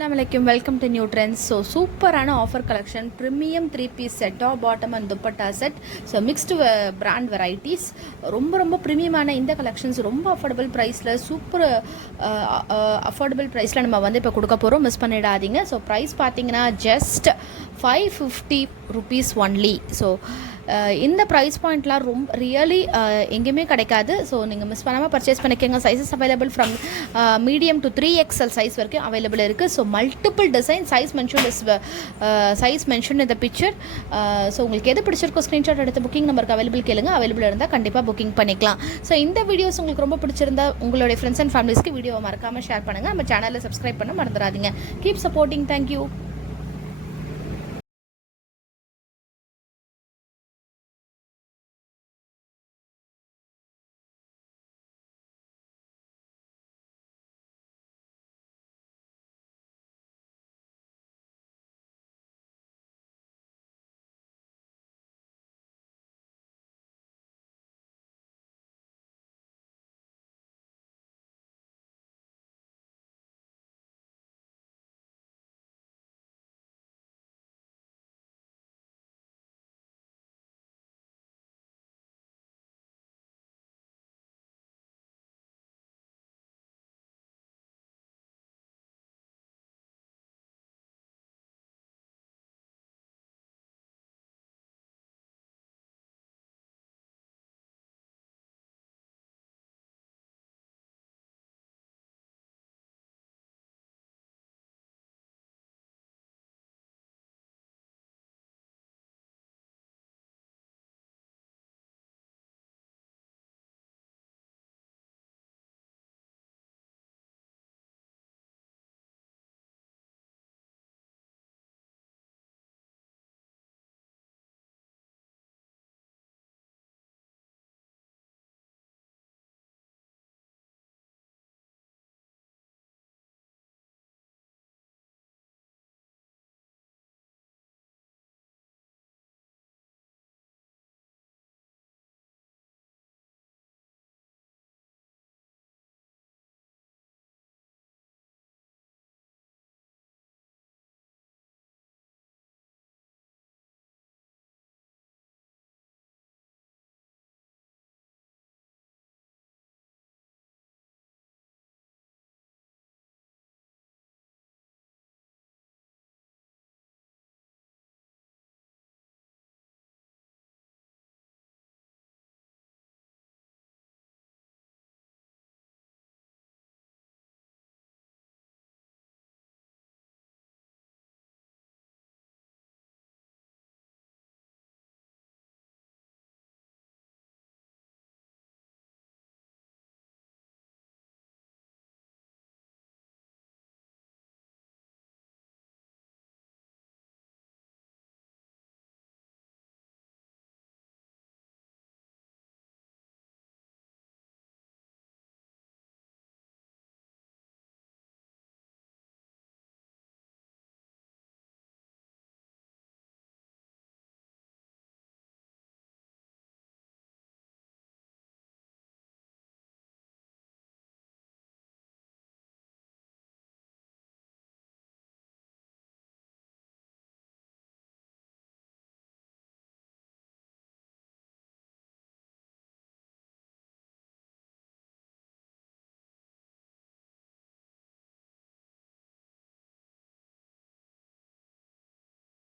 Assalamualaikum, welcome to New Trends. So சூப்பரான offer collection, premium 3 piece set, top bottom and dupatta set. So mixed brand varieties, ரொம்ப ப்ரீமியமான இந்த collections ரொம்ப affordable ப்ரைஸில், super affordable ப்ரைஸில் நம்ம வந்து இப்போ கொடுக்க போகிறோம். மிஸ் பண்ணிடாதீங்க. ஸோ ப்ரைஸ் பார்த்தீங்கன்னா ஜஸ்ட் 550 rupees ஒன்லி. ஸோ இந்த ப்ரைஸ் பாயிண்ட்லாம் ரொம்ப ரியலி எங்கேயுமே கிடைக்காது. ஸோ நீங்கள் மிஸ் பண்ணாமல் பர்ச்சேஸ் பண்ணிக்கோங்க. Sizes available from medium to 3XL size வரைக்கும் அவைலபிள் இருக்குது. So multiple design, size mention இந்த பிக்சர். ஸோ உங்களுக்கு எது பிடிச்சிருக்கோ ஸ்க்ரீன்ஷாட் எடுத்து புக்கிங் நம்பருக்கு அவைலபிள் கேளுங்க. அவைலபிள் இருந்தால் கண்டிப்பாக புக்கிங் பண்ணிக்கலாம். ஸோ இந்த வீடியோஸ் உங்களுக்கு ரொம்ப பிடிச்சிருந்தா உங்களுடைய ஃப்ரெண்ட்ஸ் அண்ட் ஃபேமிலிஸ்க்கு வீடியோவை மறக்காமல் ஷேர் பண்ணுங்கள். நம்ம சேனலில் சப்ஸ்கிரைப் பண்ண மறந்துடாதீங்க. Keep supporting. தேங்க்யூ.